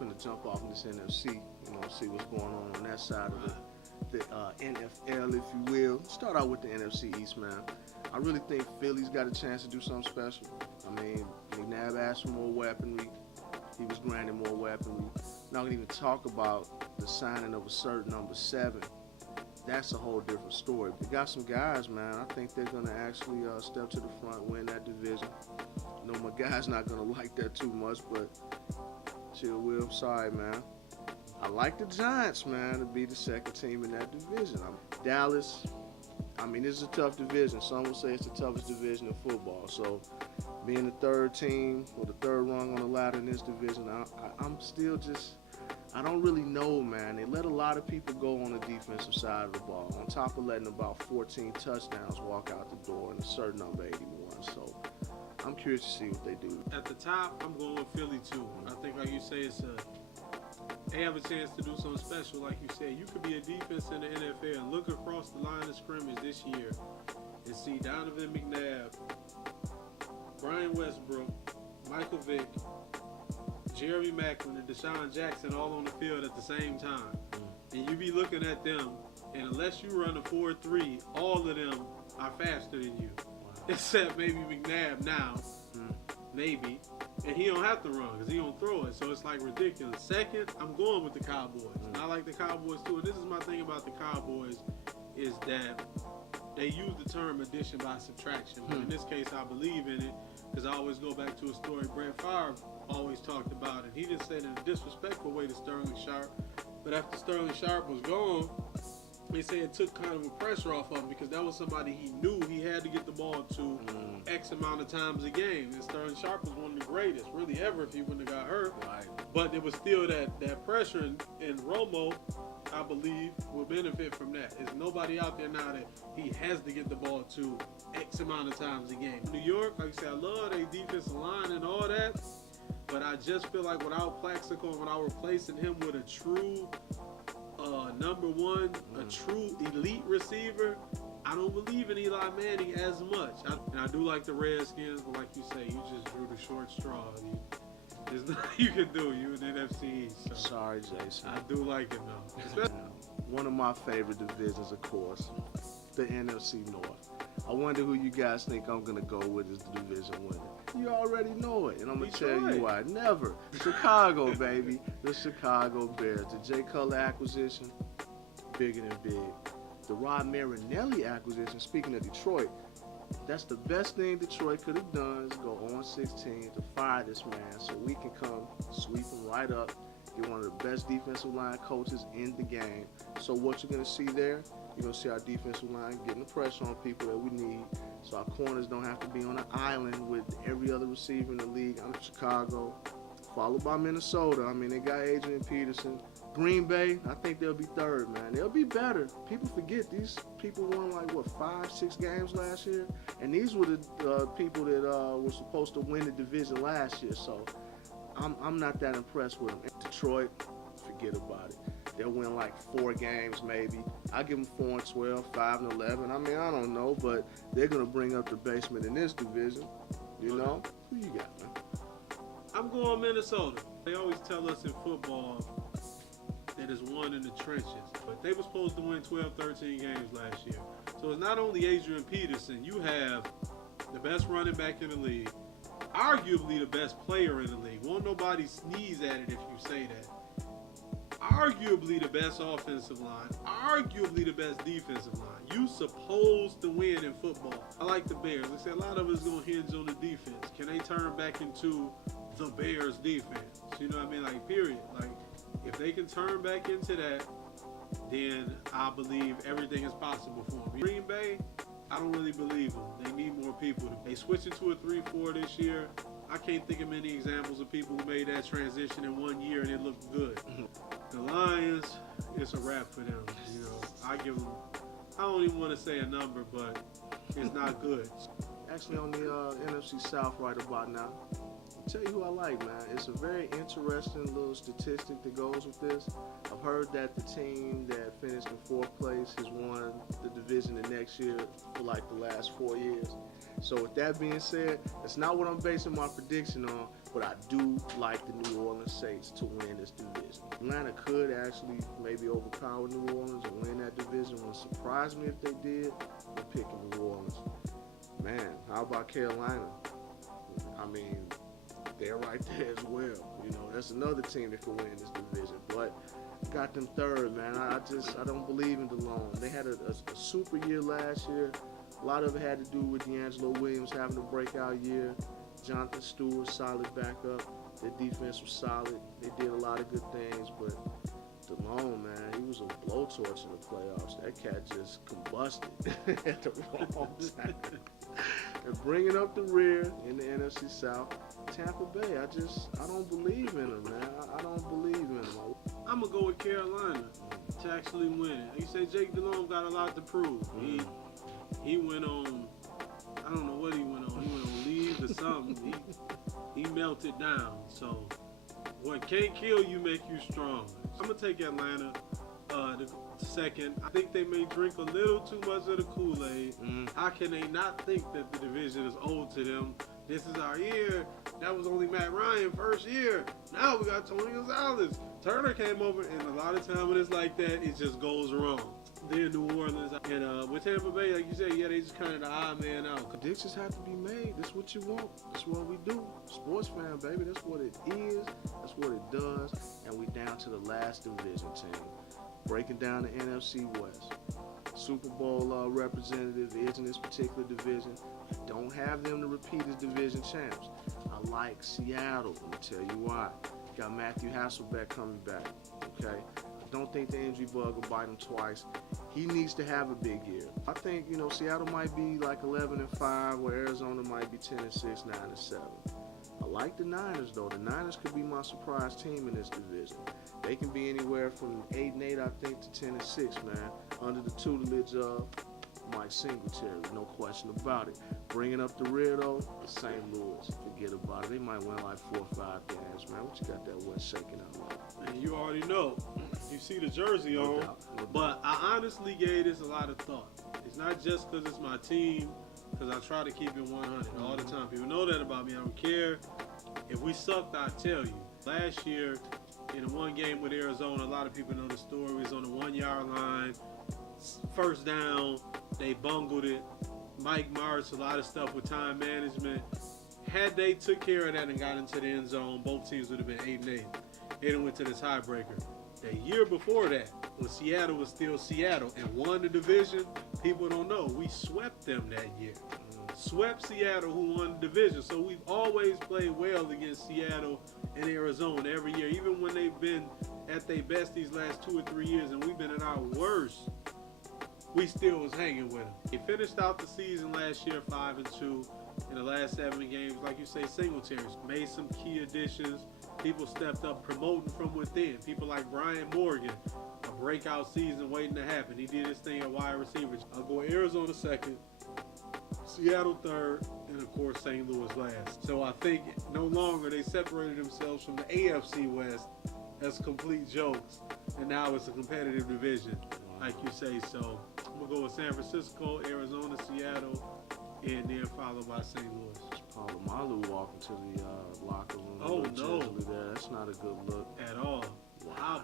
finna jump off in this NFC, see what's going on that side of the NFL, if you will. Start out with the NFC East, man. I really think Philly's got a chance to do something special. I mean, McNabb asked for more weaponry. He was granted more weaponry. Not gonna even talk about the signing of a certain number 7. That's a whole different story. They got some guys, man. I think they're gonna actually step to the front, win that division. I know my guy's not gonna like that too much, but chill, Will. I'm sorry, man. I like the Giants, man, to be the second team in that division. Dallas, I mean, this is a tough division. Some would say it's the toughest division in football. So being the third team or the third rung on the ladder in this division, I'm still just, I don't really know, man. They let a lot of people go on the defensive side of the ball, on top of letting about 14 touchdowns walk out the door and a certain number 81. So I'm curious to see what they do. At the top, I'm going with Philly too. I think, like you say, they have a chance to do something special. Like you said, you could be a defense in the NFL and look across the line of scrimmage this year and see Donovan McNabb, Brian Westbrook, Michael Vick, Jeremy Maclin, and Deshaun Jackson all on the field at the same time. And you be looking at them, and unless you run a 4-3, all of them are faster than you. Except maybe McNabb now, maybe. And he don't have to run because he don't throw it. So it's like ridiculous. Second, I'm going with the Cowboys. And I like the Cowboys too. And this is my thing about the Cowboys is that they use the term addition by subtraction. But in this case, I believe in it because I always go back to a story Brett Favre always talked about it. He just said in a disrespectful way to Sterling Sharp. But after Sterling Sharp was gone, they say it took kind of a pressure off of him because that was somebody he knew he had to get the ball to X amount of times a game. And Sterling Sharp was one of the greatest, really ever, if he wouldn't have got hurt. Right. But there was still that pressure, and Romo, I believe, will benefit from that. There's nobody out there now that he has to get the ball to X amount of times a game. New York, like I said, I love their defensive line and all that, but I just feel like without Plaxico and without replacing him with a true number one, a true elite receiver, I don't believe in Eli Manning as much. And I do like the Redskins, but like you say, you just drew the short straw. There's nothing you can do. You in the NFC East. So Sorry, Jason. I do like it though. One of my favorite divisions, of course, the NFC North. I wonder who you guys think I'm going to go with as the division winner. You already know it, and I'm going to tell you why. Never. Chicago, baby. The Chicago Bears. The Jay Cutler acquisition, bigger than big. The Rod Marinelli acquisition, speaking of Detroit, that's the best thing Detroit could have done is go on 16 to fire this man so we can come sweep him right up, get one of the best defensive line coaches in the game. So what you're going to see there, you're going to see our defensive line getting the pressure on people that we need so our corners don't have to be on an island with every other receiver in the league. I'm Chicago, followed by Minnesota. I mean, they got Adrian Peterson. Green Bay, I think they'll be third, man. They'll be better. People forget these people won like, 5-6 games last year? And these were the people that were supposed to win the division last year. So I'm not that impressed with them. Detroit, forget about it. They'll win like 4 games maybe. I give them 4-12, 5-11. I mean, I don't know, but they're going to bring up the basement in this division. You know? Who you got, man? I'm going Minnesota. They always tell us in football that is won in the trenches. But they were supposed to win 12, 13 games last year. So it's not only Adrian Peterson. You have the best running back in the league, arguably the best player in the league. Won't nobody sneeze at it if you say that. Arguably the best offensive line, arguably the best defensive line. You supposed to win in football. I like the Bears. Like I said, a lot of it's going to hinge on the defense. Can they turn back into the Bears defense? You know what I mean? Like, period. Like, if they can turn back into that, then I believe everything is possible for them. Green Bay, I don't really believe them. They need more people. They switched into a 3-4 this year. I can't think of many examples of people who made that transition in 1 year and it looked good. The Lions, it's a wrap for them. You know, I give them, I don't even want to say a number, but it's not good. Actually on the NFC South right about now. I'll tell you who I like, man. It's a very interesting little statistic that goes with this. I've heard that the team that finished in 4th place has won the division the next year for like the last 4 years. So with that being said, it's not what I'm basing my prediction on, but I do like the New Orleans Saints to win this division. Atlanta could actually maybe overpower New Orleans and win that division. Wouldn't surprise me if they did. I'm picking New Orleans. Man, how about Carolina? I mean, they're right there as well. You know, that's another team that could win this division. But got them third, man. I don't believe in DeLone. They had a super year last year. A lot of it had to do with D'Angelo Williams having a breakout year. Jonathan Stewart, solid backup. Their defense was solid. They did a lot of good things, but DeLone, man, he was a blowtorch in the playoffs. That cat just combusted at the wrong time. And bringing up the rear in the NFC South, Tampa Bay, I don't believe in them, man. I don't believe in them. I'm going to go with Carolina to actually win it. You say Jake DeLone got a lot to prove. He went on, I don't know what he went on. He went on leave or something. He melted down. So what can't kill you make you strong. I'm going to take Atlanta the second. I think they may drink a little too much of the Kool-Aid. How can they not think that the division is owed to them? This is our year. That was only Matt Ryan first year. Now we got Tony Gonzalez. Turner came over, and a lot of time when it's like that, it just goes wrong. Then New Orleans and with Tampa Bay, like you said, yeah, they just kind of the odd man out. Predictions have to be made. That's what you want. That's what we do. Sportsfam, baby. That's what it is. That's what it does. And we down to the last division team. Breaking down the NFC West. Super Bowl representative is in this particular division. I don't have them to repeat as division champs. I like Seattle. Let me tell you why. Got Matthew Hasselbeck coming back. Okay. I don't think the injury bug will bite him twice. He needs to have a big year. I think, Seattle might be like 11-5, where Arizona might be 10-6, 9-7. I like the Niners, though. The Niners could be my surprise team in this division. They can be anywhere from 8-8, I think, to 10-6, man. Under the tutelage of Mike Singletary, no question about it. Bringing up the rear, though, St. Louis. Forget about it. They might win like 4 or 5 games, man. What you got that West shaking out like? And you already know. You see the jersey on. But I honestly gave this a lot of thought. It's not just because it's my team, because I try to keep it 100 all the time. People know that about me. I don't care. If we sucked, I'll tell you. Last year, in the one game with Arizona, a lot of people know the story. It was on the 1-yard line. First down, they bungled it. Mike Martz, a lot of stuff with time management. Had they took care of that and got into the end zone, both teams would have been 8-8. They done went to the tiebreaker. The year before that, when Seattle was still Seattle and won the division, people don't know. We swept them that year. Swept Seattle, who won the division. So we've always played well against Seattle and Arizona every year, even when they've been at their best these last 2 or 3 years, and we've been at our worst. We still was hanging with them. They finished out the season last year 5-2. In the last 7 games, like you say, Singletary made some key additions. People stepped up promoting from within. People like Brian Morgan, a breakout season waiting to happen. He did his thing at wide receiver. I'll go Arizona second, Seattle third, and of course St. Louis last. So I think no longer they separated themselves from the AFC West as complete jokes, and now it's a competitive division, like you say. So I'm gonna go with San Francisco, Arizona, Seattle, and then followed by St. Louis. Polamalu walking to the locker room. Oh no, that's not a good look at all. Wow.